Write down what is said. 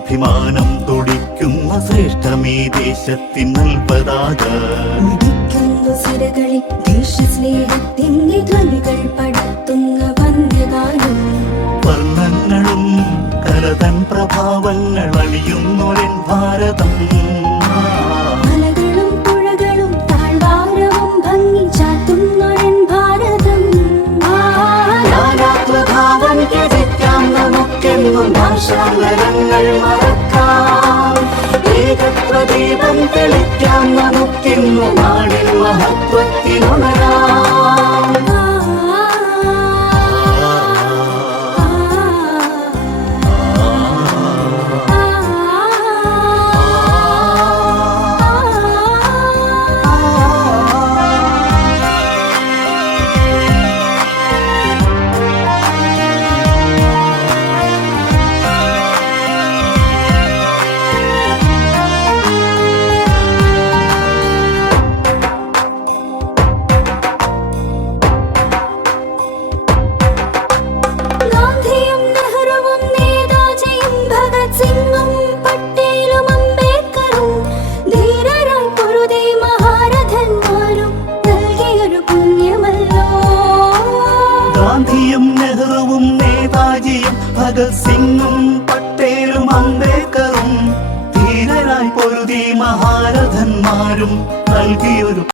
അഭിമാനം തുടിക്കുന്ന ശ്രേഷ്ഠമീ ദേശത്തിൻ നൽപതാക സിരകളിൽ ദേശസ്നേഹത്തിന്റെ ധ്വനികൾ പടർത്തുന്ന വന്യഗാനം വർണ്ണങ്ങളും കലതൻ പ്രഭാവങ്ങൾ അണിയുന്നൊരൻ ഭാരതം മലകളും പുഴകളും താഴ്വാരവും ഭംഗി ചാത്തുന്നൊരൻ ഭാരതം നാനാത്വഭാവം ത്യജിക്കാം നമുക്കെന്നും ഭാഷാന്തരങ്ങൾ മറക്കാം ഏകത്വദീപം തെളിക്കാം നമുക്കെന്നും നാടിൻ മഹത്വത്തിനുണരാം നെഹ്റുവും നേതാജിയും ഭഗത് സിംഗും പട്ടേലും അംബേദ്കറും ധീരരായി പൊരുതി മഹാരഥന്മാരും നൽകിയൊരു